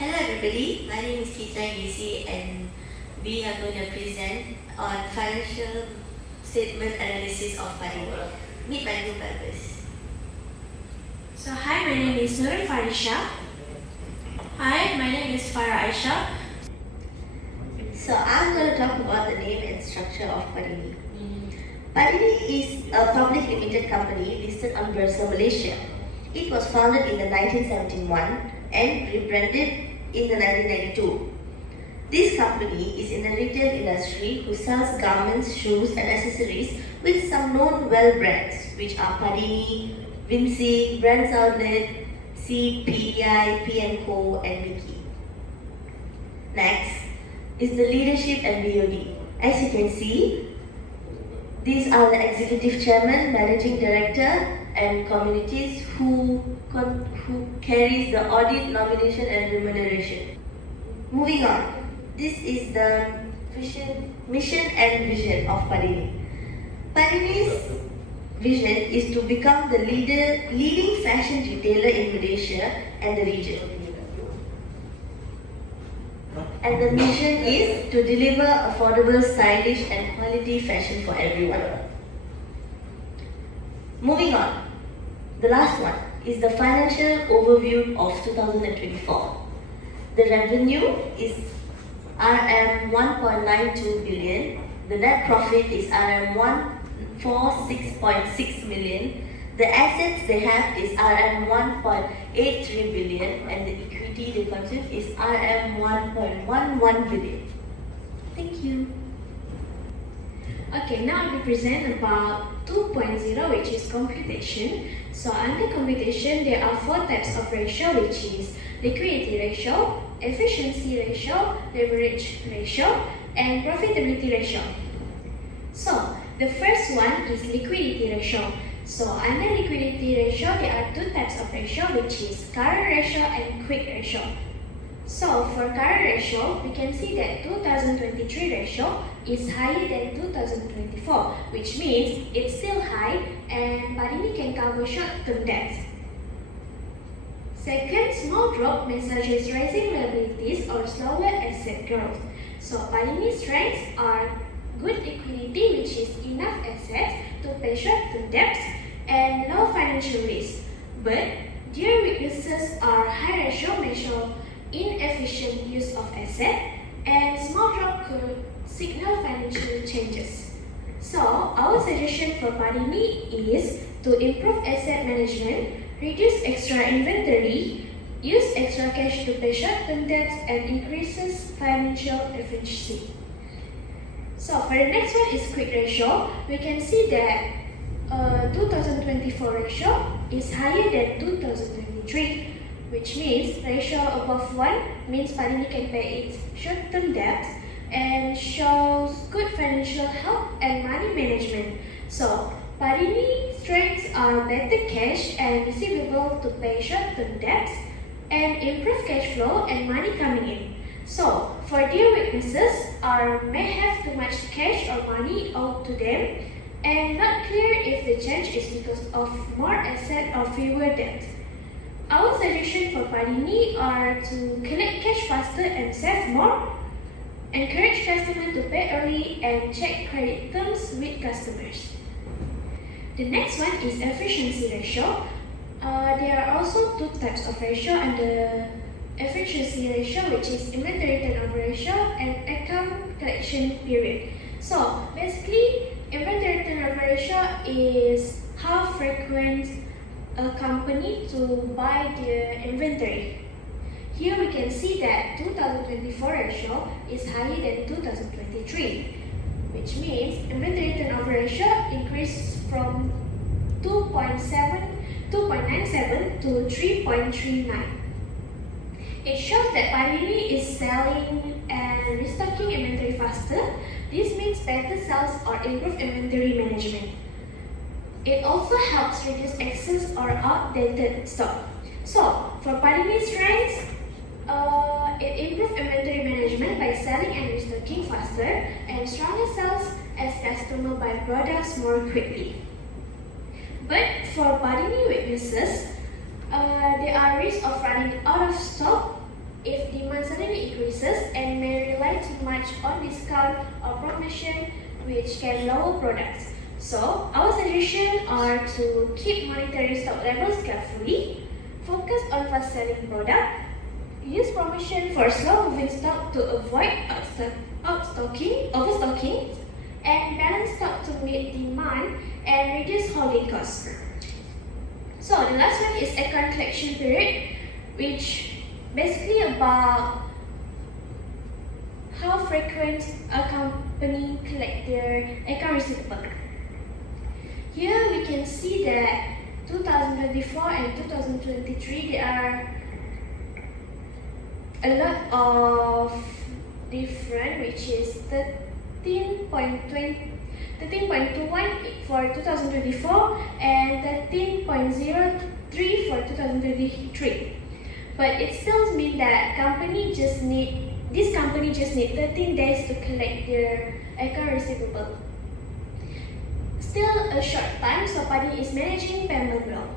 Hello everybody, my name is Kita Yisi and we are going to present on financial statement analysis of Padini. Meet my new members. So hi, my name is Nur Farisha. Hi, my name is Farah Aisha. So I'm going to talk about the name and structure of Padini. Padini is a public limited company listed on Bursa, Malaysia. It was founded in the 1971 and rebranded in the 1992. This company is in the retail industry who sells garments, shoes and accessories with some known well brands which are Padini, Vinci, Brands Outlet, C, PEI, P&Co and Mickey. Next is the leadership and BOD. As you can see, these are the executive chairman, managing director and communities who carries the audit, nomination and remuneration. Moving on, this is the mission and vision of Padini. Padini's vision is to become the leading fashion retailer in Malaysia and the region. And the mission is to deliver affordable, stylish and quality fashion for everyone. Moving on, the last one is the financial overview of 2024. The revenue is RM 1.92 billion, the net profit is RM 146.6 million, the assets they have is RM 1.83 billion and the equity they consume is RM 1.11 billion. Thank you. Okay, now we present about 2.0, which is computation. So under computation, there are 4 types of ratio, which is liquidity ratio, efficiency ratio, leverage ratio, and profitability ratio. So the first one is liquidity ratio. So under liquidity ratio, there are 2 types of ratio, which is current ratio and quick ratio. So for current ratio, we can see that 2023 ratio is higher than 2024, which means it's still high and Padini can cover short-term debt. Second, small drop may suggest rising liabilities or slower asset growth. So Padini's strengths are good liquidity, which is enough assets to pay short-term debts, and low financial risk. But their weaknesses are high ratio may show inefficient use of asset, and small drop could signal financial changes. So our suggestion for Padini is to improve asset management, reduce extra inventory, use extra cash to pay short-term debts, and increases financial efficiency. So for the next one is quick ratio. We can see that 2024 ratio is higher than 2023, which means ratio above 1 means Padini can pay its short-term debts and shows good financial health and money management. So Padini's strengths are better cash and receivable to pay short-term debts and improve cash flow and money coming in. So for their weaknesses are may have too much cash or money owed to them and not clear if the change is because of more asset or fewer debt. Our suggestion for Padini are to collect cash faster and save more, encourage customers to pay early and check credit terms with customers. The next one is efficiency ratio. There are also 2 types of ratio under efficiency ratio, which is inventory turnover ratio and account collection period. So basically, inventory turnover ratio is how frequent a company to buy their inventory. Here we can see that 2024 ratio is higher than 2023, which means inventory turnover ratio increased from 2.97 to 3.39. It shows that Padini is selling and restocking inventory faster. This means better sales or improved inventory management. It also helps reduce excess or outdated stock. So for Padini's strengths, it improves inventory management by selling and restocking faster and stronger sales as customers buy products more quickly. But for Padini weaknesses, there are risks of running out of stock if demand suddenly increases and may rely too much on discount or promotion, which can lower products. So, our suggestions are to keep monitoring stock levels carefully, focus on fast-selling product, use promotion for slow-moving stock to avoid overstocking, and balance stock to meet demand and reduce holding costs. So the last one is account collection period, which basically about how frequent a company collect their account receivable. Here we can see that 2024 and 2023 there are a lot of different, which is 13.21 for 2024 and 13.03 for 2023. But it still means that this company just need 13 days to collect their account receivable. Still a short time, so Padini is managing payment well.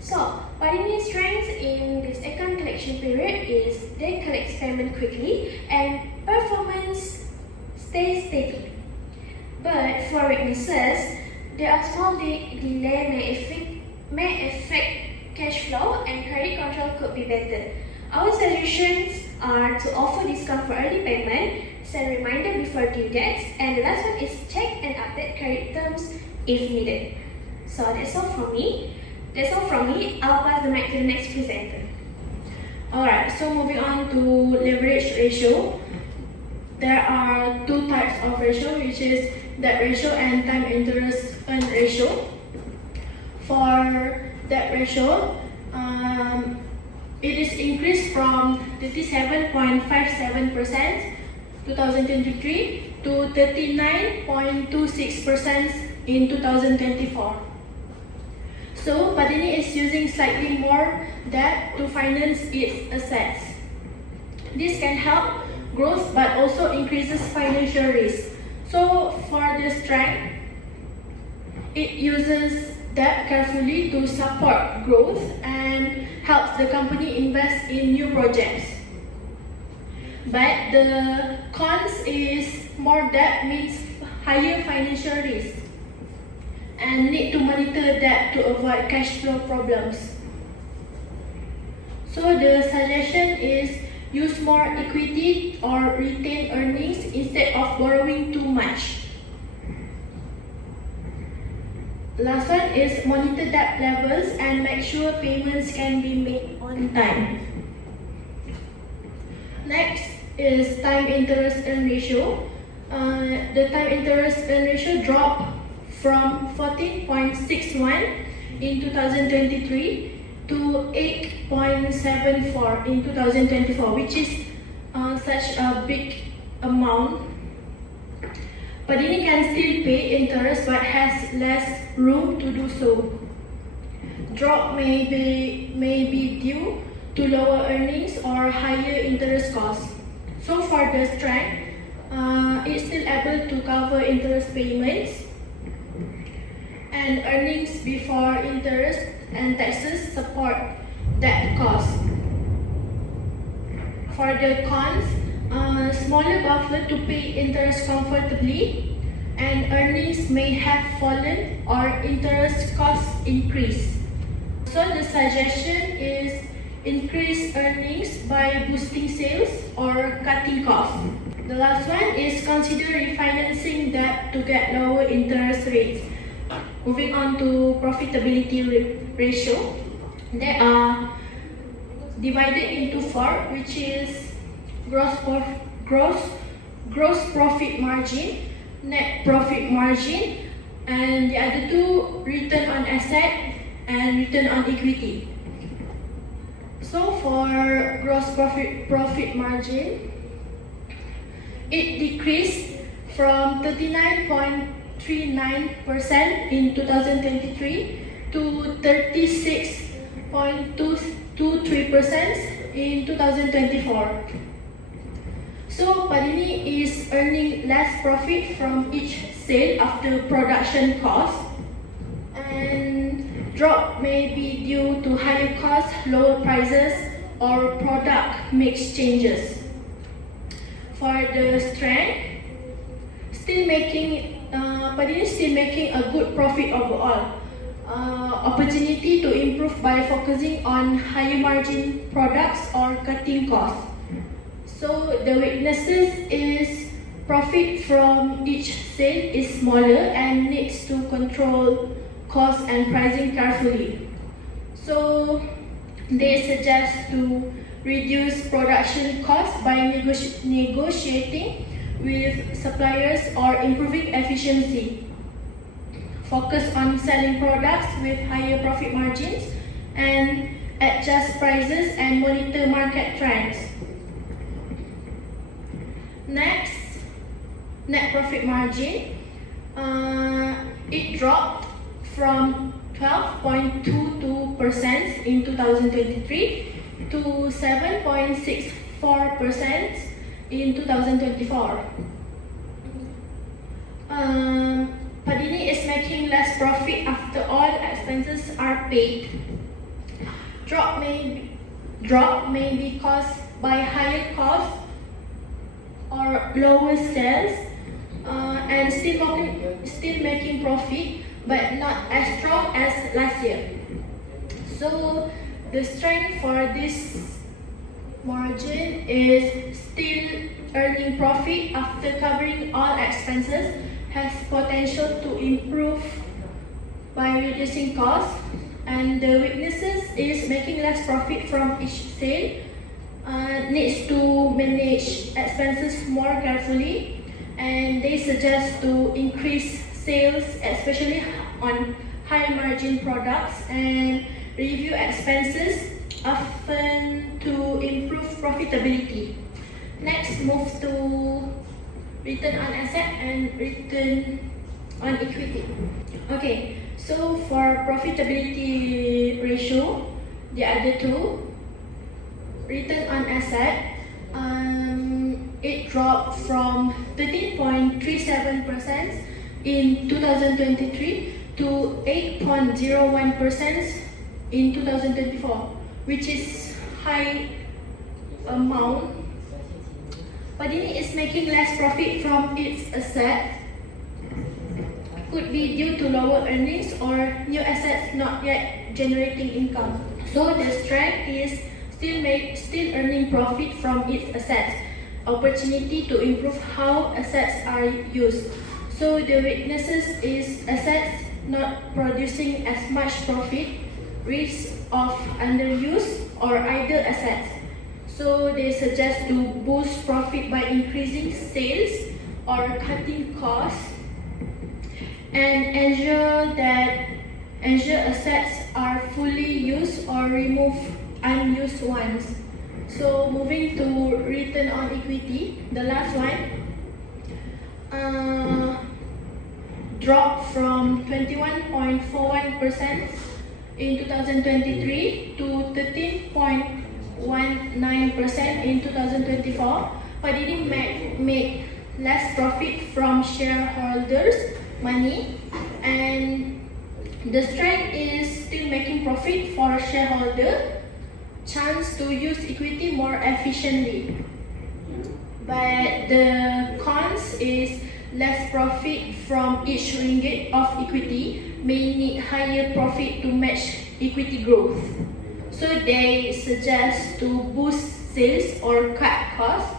So, Padini's strength in this account collection period is they collect payment quickly and performance stays steady. But for weaknesses, there are small delay may affect cash flow and credit control could be better. Our suggestions are to offer discount for early payment, send reminder before due dates, and the last one is check and update credit terms if needed. So that's all from me. I'll pass the mic to the next presenter. Alright, so moving on to leverage ratio. There are two types of ratio, which is debt ratio and time interest earn ratio. For debt ratio, it is increased from 37.57% 2023 to 39.26% in 2024. So, Padini is using slightly more debt to finance its assets. This can help growth but also increases financial risk. So, for the strength, it uses debt carefully to support growth and helps the company invest in new projects. But the cons is more debt means higher financial risk and need to monitor debt to avoid cash flow problems. So the suggestion is use more equity or retain earnings instead of borrowing too much. Last one is monitor debt levels and make sure payments can be made on time. Next is time interest earn ratio. The time interest earn ratio dropped from 14.61 in 2023 to 8.74 in 2024, which is such a big amount. Padini can still pay interest but has less room to do so. Drop may be due to lower earnings or higher interest costs. So for the strength, it's still able to cover interest payments and earnings before interest and taxes support that cost. For the cons, smaller buffer to pay interest comfortably and earnings may have fallen or interest costs increase. So the suggestion is increase earnings by boosting sales or cutting costs. The last one is consider refinancing debt to get lower interest rates. Moving on to profitability ratio, they are divided into four, which is gross profit margin, net profit margin, and the other two, return on asset and return on equity. So for gross profit margin, it decreased from 39.39% in 2023 to 36.23% in 2024. So Padini is earning less profit from each sale after production cost, and drop may be due to higher costs, lower prices, or product mix changes. For the strength, Padini is still making a good profit overall. Opportunity to improve by focusing on higher margin products or cutting costs. So the weaknesses is profit from each sale is smaller and needs to control cost and pricing carefully. So they suggest to reduce production costs by negotiating with suppliers or improving efficiency. Focus on selling products with higher profit margins and adjust prices and monitor market trends. Next, net profit margin. It dropped from 12.22% in 2023 to 7.64% in 2024. Padini is making less profit after all expenses are paid. Drop may be caused by higher costs or lower sales, and still making profit, but not as strong as last year. So the strength for this margin is still earning profit after covering all expenses, has potential to improve by reducing costs, and the weaknesses is making less profit from each sale, needs to manage expenses more carefully, and they suggest to increase sales, especially on high margin products, and review expenses often to improve profitability. Next, move to return on asset and return on equity. Okay, so for profitability ratio, the other two, return on asset, it dropped from 13.37% in 2023 to 8.01% in 2024, which is high amount. Padini is making less profit from its asset. Could be due to lower earnings or new assets not yet generating income. So the strength is still earning profit from its assets. Opportunity to improve how assets are used. So the weaknesses is assets not producing as much profit, risk of underuse or idle assets. So they suggest to boost profit by increasing sales or cutting costs, and ensure assets are fully used or remove unused ones. So moving to return on equity, the last one, dropped from 21.41% in 2023 to 13.19% in 2024. Padini made less profit from shareholders' money, and the strength is still making profit for shareholder, chance to use equity more efficiently. But the cons is less profit from each ringgit of equity, may need higher profit to match equity growth. So they suggest to boost sales or cut costs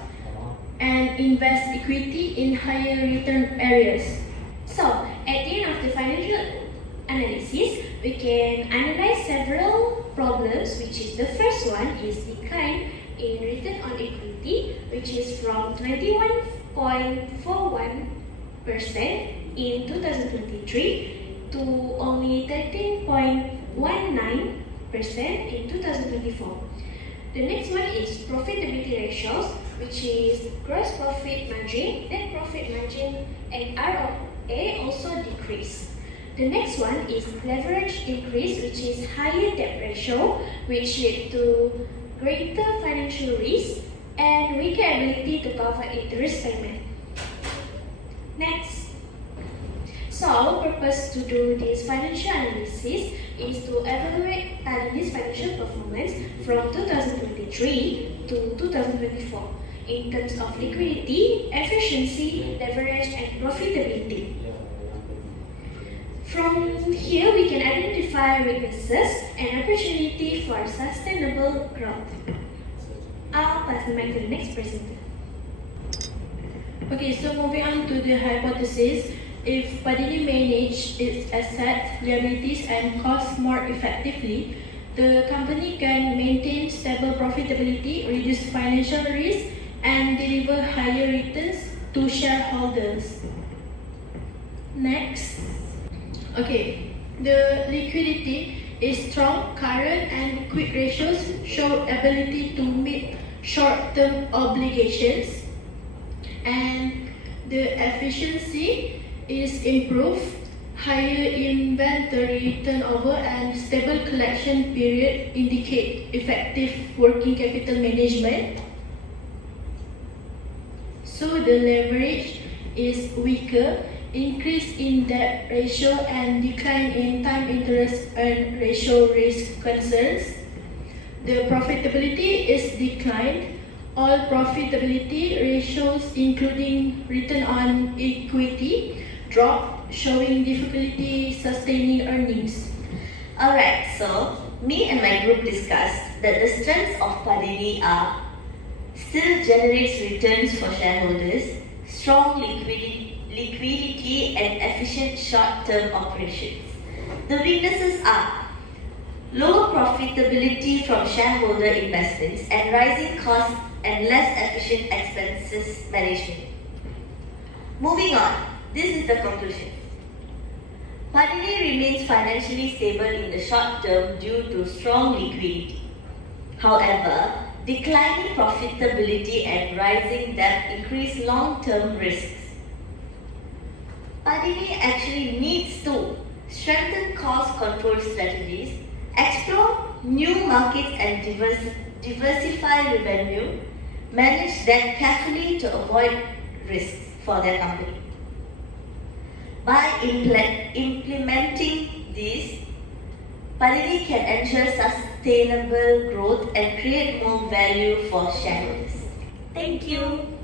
and invest equity in higher return areas. So, at the end of the financial analysis, we can analyze several problems, which is the first one is decline in return on equity, which is from 21.41% in 2023 to only 13.19% in 2024. The next one is profitability ratios, which is gross profit margin, net profit margin, and ROA also decrease. The next one is leverage increase, which is higher debt ratio, which lead to greater financial risk and weaker ability to cover interest payment. Next. So our purpose to do this financial analysis is to evaluate Padini's financial performance from 2023 to 2024 in terms of liquidity, efficiency, leverage, and profitability. From here, we can identify weaknesses and opportunity for sustainable growth. I'll pass the mic to the next presenter. Okay, so moving on to the hypothesis, if Padini manage its assets, liabilities, and costs more effectively, the company can maintain stable profitability, reduce financial risk, and deliver higher returns to shareholders. Next. Okay, the liquidity is strong, current, and quick ratios show ability to meet short-term obligations, and the efficiency is improved, higher inventory turnover and stable collection period indicate effective working capital management. So the leverage is weaker, increase in debt ratio and decline in time interest earned ratio risk concerns. The profitability is declined. All profitability ratios including return on equity drop, showing difficulty sustaining earnings. Alright, so me and my group discussed that the strengths of Padini are still generates returns for shareholders, strong liquidity and efficient short-term operations. The weaknesses are lower profitability from shareholder investments and rising costs and less efficient expenses management. Moving on, this is the conclusion. Padini remains financially stable in the short term due to strong liquidity. However, declining profitability and rising debt increase long-term risks. Padini actually needs to strengthen cost control strategies, explore new markets and diversify revenue, manage debt carefully to avoid risks for their company. By implementing these, Padini can ensure sustainable growth and create more value for shareholders. Thank you.